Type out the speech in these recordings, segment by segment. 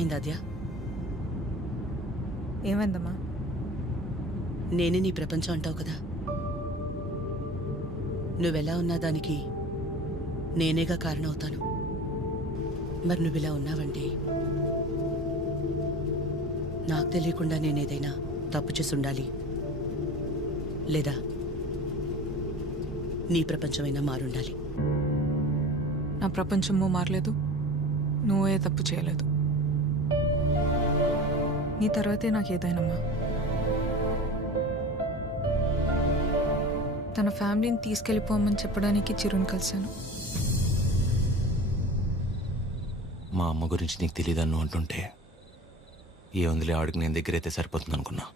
ఆద్య, ఏమైందమ్మా? నేనే నీ ప్రపంచం అంటావు కదా. నువ్వెలా ఉన్నా దానికి నేనేగా కారణమవుతాను. మరి నువ్విలా ఉన్నావంటే నాకు తెలియకుండా నేనేదైనా తప్పు చేసి ఉండాలి, లేదా నీ ప్రపంచమైనా మారుండాలి. నా ప్రపంచము మారలేదు, నువ్వే తప్పు చేయలేదు. నీ తర్వాతే నాకేదైనమ్మా. తన ఫ్యామిలీని తీసుకెళ్ళిపోమని చెప్పడానికి చిరుని కలిశాను. మా అమ్మ గురించి నీకు తెలియదన్ను అంటుంటే ఏ వందలే ఆవిడకి నేను దగ్గరైతే సరిపోతుంది అనుకున్నా.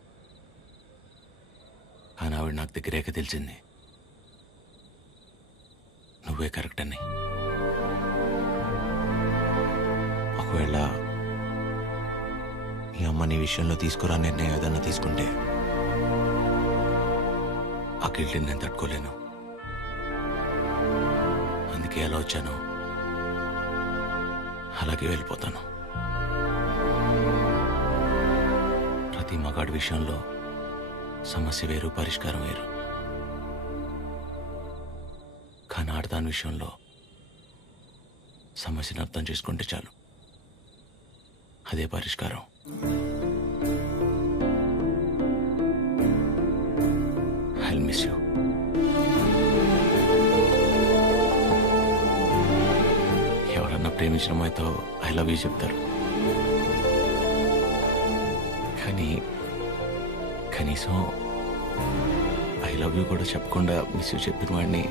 కానీ ఆవిడ నాకు దగ్గరేక తెలిసింది నువ్వే కరెక్ట్ అని. ఒకవేళ మీ అమ్మ నీ విషయంలో తీసుకురా నిర్ణయం ఏదన్నా తీసుకుంటే ఆ గిల్ట్ని నేను తట్టుకోలేను. అందుకే ఎలా వచ్చాను అలాగే వెళ్ళిపోతాను. ప్రతి మగాడి విషయంలో సమస్య వేరు, పరిష్కారం వేరు. కానీ ఆడదాని విషయంలో సమస్యను అర్థం చేసుకుంటే చాలు, అదే పరిష్కారం. I'll miss you. ఎవరన్నా ప్రేమించిన అమ్మాయితో ఐ లవ్ యూ చెప్తారు, కానీ కనీసం ఐ లవ్ యూ కూడా చెప్పకుండా మిస్ యూ చెప్పిన వాడిని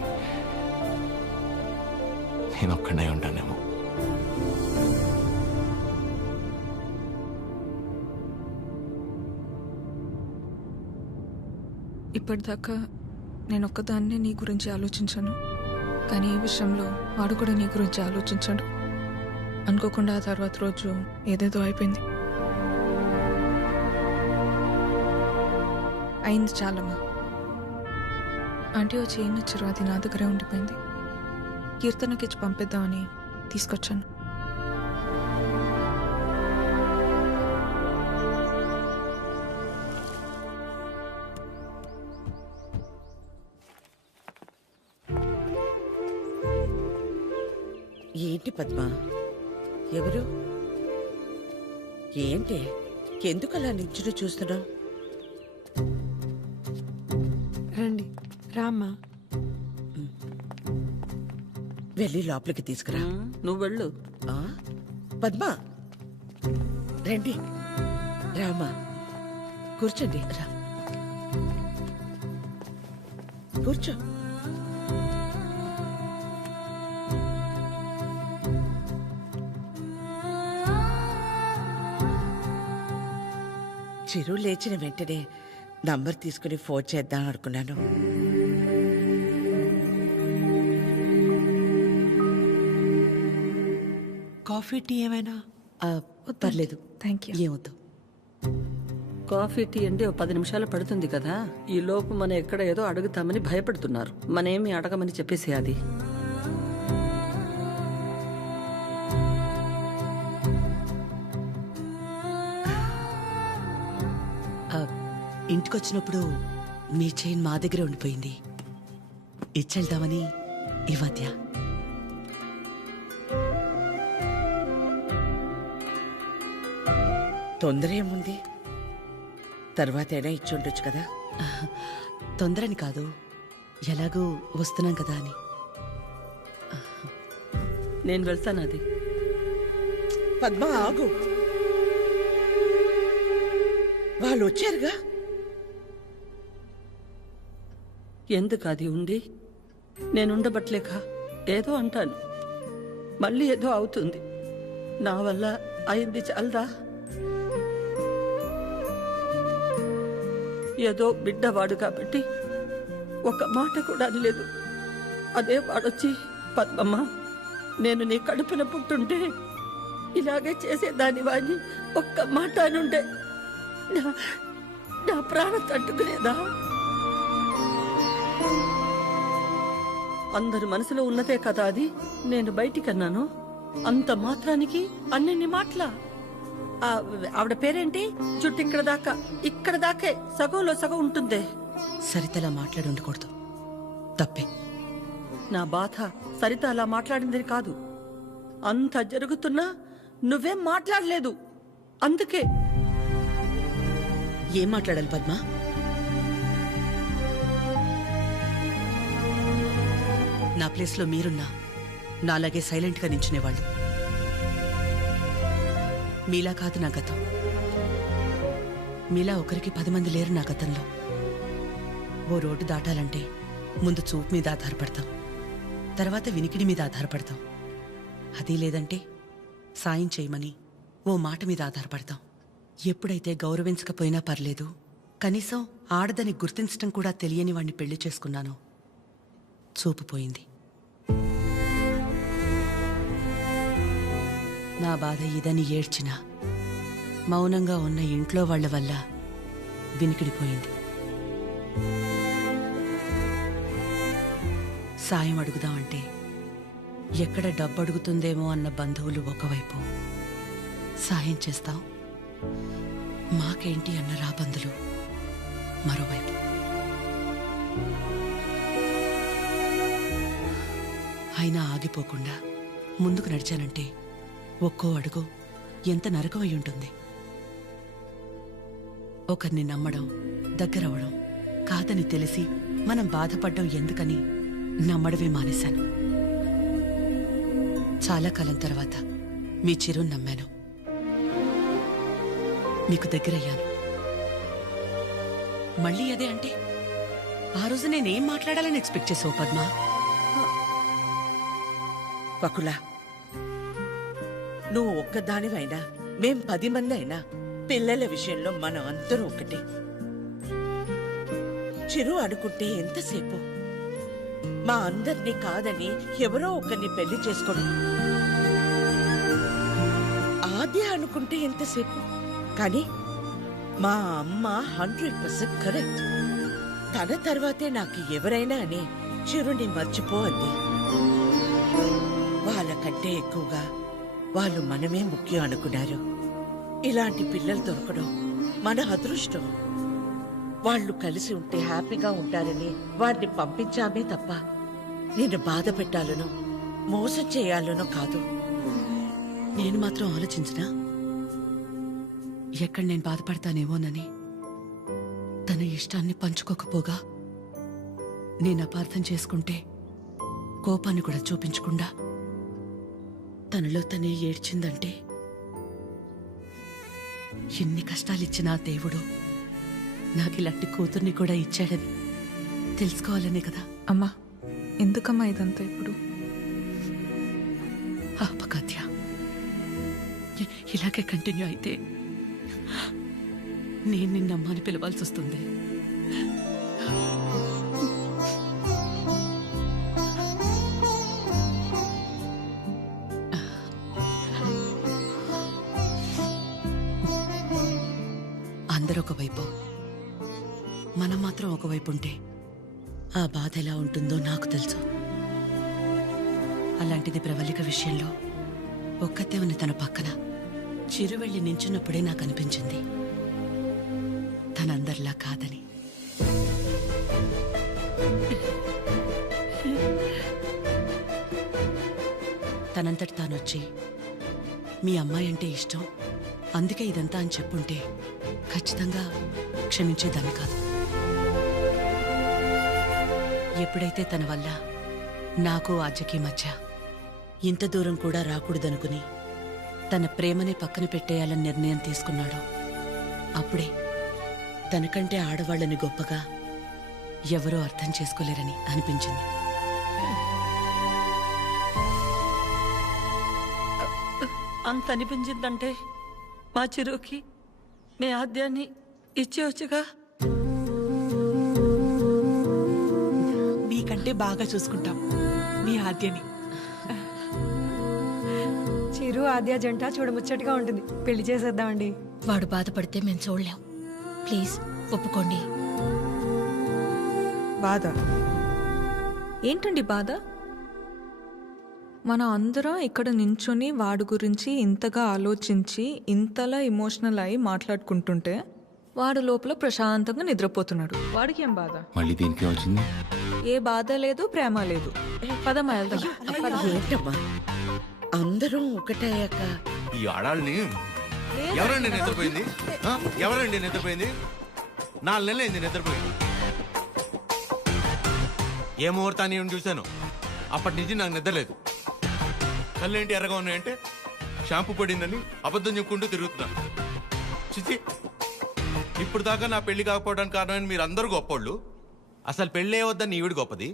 నేను ఒక్కడే ఉంటానేమో. ఇప్పటిదాకా నేను ఒక్కదాన్నే నీ గురించి ఆలోచించాను, కానీ ఈ విషయంలో వాడు కూడా నీ గురించి ఆలోచించాడు. అనుకోకుండా ఆ తర్వాత రోజు ఏదేదో అయిపోయింది. అయింది చాలమ్మా. ఆంటీ వచ్చి ఏం నచ్చారు, అది నా దగ్గరే ఉండిపోయింది. కీర్తనకిచ్చి పంపిద్దామని తీసుకొచ్చాను. ఏంటి పద్మ? ఎవరు? ఏంటి? ఎందుకు అలా నించుని చూస్తున్నావు? రండి, రామ్మా. వెళ్ళి లోపలికి తీసుకురా. నువ్వు వెళ్ళు. ఆ? పద్మ, రండి. రామా, కూర్చోండి. రా, కూర్చో. చిరు లేచిన వెంటనే నంబర్ తీసుకుని ఫోన్ చేద్దాం అనుకున్నాను. కాఫీ టీ ఏమైనా? పర్లేదు, థ్యాంక్ యూ. ఏమొద్దు. కాఫీ టీ అంటే 10 నిమిషాలు పడుతుంది కదా. ఈ లోపు మనం ఎక్కడ ఏదో అడుగుతామని భయపడుతున్నారు. మనేమి అడగమని చెప్పేసి అది. ఇంటికొచ్చినప్పుడు మీ చైన్ మా దగ్గరే ఉండిపోయింది, ఇచ్చెళ్దామని ఈ మధ్య. తొందర ఏముంది? తర్వాతైనా ఇచ్చి ఉండొచ్చు కదా. తొందరని కాదు, ఎలాగూ వస్తున్నాం కదా అని. నేను వెళ్తాను అది. పద్మ, ఆగు. వాళ్ళు వచ్చారుగా. ఎందుకు అది ఉండి నేనుండబట్లేక ఏదో అంటాను, మళ్ళీ ఏదో అవుతుంది. నా వల్ల అయింది చాలదా? ఏదో బిడ్డవాడు కాబట్టి ఒక మాట కూడా అనలేదు. అదే వాడొచ్చి, పద్మమ్మ నేను నీ కడుపున పుట్టుంటే ఇలాగే చేసేదాని వాడిని ఒక్క మాట అనుండే నా ప్రాణం తట్టుకునేదా? అందరి మనసులో ఉన్నదే కదా అది. నేను బయటికన్నాను, అంత మాత్రానికి అన్నెన్ని మాటలా? ఆవిడ పేరేంటి? జుట్టు ఇక్కడ దాకే సగంలో సగం ఉంటుంది. సరితలా మాట్లాడి ఉండకూడదు, తప్పే. నా బాధ సరిత అలా మాట్లాడిందని కాదు, అంత జరుగుతున్నా నువ్వేం మాట్లాడలేదు, అందుకే. ఏం మాట్లాడాలి పద్మ? నా ప్లేస్లో మీరున్నా నాలాగే సైలెంట్గా నించునేవాళ్ళు. మీలా కాదు నా గతం. మీలా ఒకరికి 10 మంది లేరు నా గతంలో. ఓ రోడ్డు దాటాలంటే ముందు చూపు మీద ఆధారపడతాం, తర్వాత వినికిడి మీద ఆధారపడతాం. అదీ లేదంటే సాయం చేయమని ఓ మాట మీద ఆధారపడతాం. ఎప్పుడైతే గౌరవించకపోయినా పర్లేదు, కనీసం ఆడదని గుర్తించటం కూడా తెలియని వాణ్ణి పెళ్లి చేసుకున్నానో చూపు పోయింది. నా బాధ ఇదని ఏడ్చినా మౌనంగా ఉన్న ఇంట్లో వాళ్ల వల్ల వినికిడిపోయింది. సాయం అడుగుదామంటే ఎక్కడ డబ్బు అడుగుతుందేమో అన్న బంధువులు ఒకవైపు, సాయం చేస్తాం మాకేంటి అన్న రాబందులు మరోవైపు. అయినా ఆగిపోకుండా ముందుకు నడిచానంటే ఒక్కో అడుగు ఎంత నరకమై ఉంటుంది. ఒకరిని నమ్మడం, దగ్గరవడం కాదని తెలిసి మనం బాధపడ్డం ఎందుకని నమ్మడమే మానేశాను. చాలా కాలం తర్వాత మీ చిరుని నమ్మాను, మీకు దగ్గరయ్యాను. మళ్ళీ అదే అంటే ఆ రోజు నేనేం మాట్లాడాలని ఎక్స్పెక్ట్ చేసావు పద్మ? వకుల, నువ్వు ఒక్కదానివైనా మేం 10 మంది అయినా పిల్లల విషయంలో మనం అందరూ ఒకటే. చిరు అనుకుంటే ఎంతసేపు మా అందరినీ కాదని ఎవరో ఒకరిని పెళ్లి చేసుకోవడం. ఆద్య అనుకుంటే ఎంతసేపు, కానీ మా అమ్మ 100% కరెక్ట్. తన తర్వాతే నాకు ఎవరైనా అని చిరుని మర్చిపో అంది. వాళ్ళకంటే ఎక్కువగా వాళ్ళు మనమే ముఖ్యం అనుకున్నారు. ఇలాంటి పిల్లలు దొరకడం మన అదృష్టం. వాళ్ళు కలిసి ఉంటే హ్యాపీగా ఉంటారని వారిని పంపించామే తప్ప నేను బాధ పెట్టాలనో మోసం చేయాలనో కాదు. నేను మాత్రం ఆలోచించినా ఎక్కడ నేను బాధపడతానేమోనని. తన ఇష్టాన్ని పంచుకోకపోగా నేను అపార్థం చేసుకుంటే కోపాన్ని కూడా చూపించకుండా తనలో తనే ఏడ్చిందంటే ఎన్ని కష్టాలిచ్చినా దేవుడు నాకు ఇలాంటి కూతుర్ని కూడా ఇచ్చాడని తెలుసుకోవాలనే కదా. అమ్మా, ఎందుకమ్మా ఇదంతా ఇప్పుడు? ఆపకాత్య, ఇలాగే కంటిన్యూ అయితే నేను నిన్నమ్మని పిలవాల్సి వస్తుంది. అందరూ ఒకవైపు, మనం మాత్రం ఒకవైపు ఉంటే ఆ బాధ ఎలా ఉంటుందో నాకు తెలుసు. అలాంటిది ప్రవళిక విషయంలో ఒక్కతే ఉన్న తన పక్కన చిరు వెళ్ళి నించున్నప్పుడే నాకు అనిపించింది తనందరిలా కాదని. తనంతటి తానొచ్చి మీ అమ్మాయి అంటే ఇష్టం, అందుకే ఇదంతా అని చెప్పుంటే ఖచ్చితంగా క్షమించేదాన్ని కాదు. ఎప్పుడైతే తన వల్ల నాకు ఆద్యకి మధ్య ఇంత దూరం కూడా రాకూడదనుకుని తన ప్రేమనే పక్కన పెట్టేయాలని నిర్ణయం తీసుకున్నాడో అప్పుడే తనకంటే ఆడవాళ్ళని గొప్పగా ఎవరూ అర్థం చేసుకోలేరని అనిపించింది. అంత అనిపించిందంటే మా చిరుకి మీ ఆద్యాన్ని ఇచ్చేవచ్చుగా. మీకంటే బాగా చూసుకుంటాం మీ ఆద్యని. చిరు ఆద్య జంట చూడముచ్చటగా ఉంటుంది. పెళ్లి చేసేద్దామండి. వాడు బాధపడితే మేము చూడలేం. ప్లీజ్ ఒప్పుకోండి. బాధ ఏంటండి బాధ? మనం అందరం ఇక్కడ నించొని వాడి గురించి ఇంతగా ఆలోచించి ఇంతలా ఎమోషనల్ అయి మాట్లాడుకుంటుంటే వాడు లోపల ప్రశాంతంగా నిద్రపోతున్నాడు. వాడికి ఏం బాధ? మళ్ళీ దీనికి వచ్చింది. ఏ బాధ లేదు, ప్రేమ లేదు. పదమ్మా వెళ్దాం. ఏంటమ్మా అందరం ఒకటయ్యాక ఈ ఆడాళ్ళని ఎవరండి నిద్రపోయింది? ఎవరండి నిద్రపోయింది? 4 నెలలు అయింది నిద్రపోయింది. ఏ ముహూర్తాన్ని చూశాను అప్పటి నుంచి నాకు నిద్రలేదు. కళ్ళేంటి ఎర్రగా ఉన్నాయంటే షాంపూ పడిందని అబద్ధం చెప్పుకుంటూ తిరుగుతున్నాను. చిచి, ఇప్పుడు దాకా నా పెళ్లి కాకపోవడానికి కారణమైన మీరు అందరూ గొప్పోళ్ళు. అసలు పెళ్ళే వద్దని ఈవిడ గొప్పది.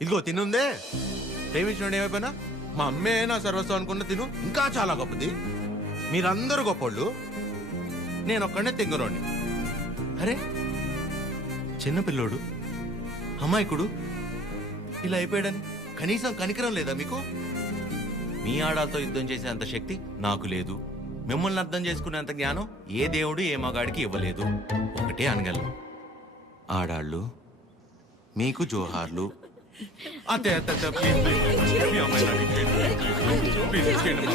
ఇదిగో తినుందే, ప్రేమించిన ఏమైపోయినా మా అమ్మే నా సర్వస్వం అనుకున్న తిను ఇంకా చాలా గొప్పది. మీరందరూ గొప్పోళ్ళు, నేను ఒక్కడనే తెంగరోని. అరే చిన్నపిల్లోడు, అమాయకుడు ఇలా అయిపోయాడని కనీసం కనికరం లేదా మీకు? మీ ఆడాలతో యుద్ధం చేసేంత శక్తి నాకు లేదు. మిమ్మల్ని అర్థం చేసుకునేంత జ్ఞానం ఏ దేవుడు ఏ మగాడికి ఇవ్వలేదు. ఒకటే అనగలను, ఆడాళ్ళు మీకు జోహార్లు. అతే మీ అమ్మాయి నాకు ఇచ్చేయండి. ప్లీజ్ ఇచ్చేయండి.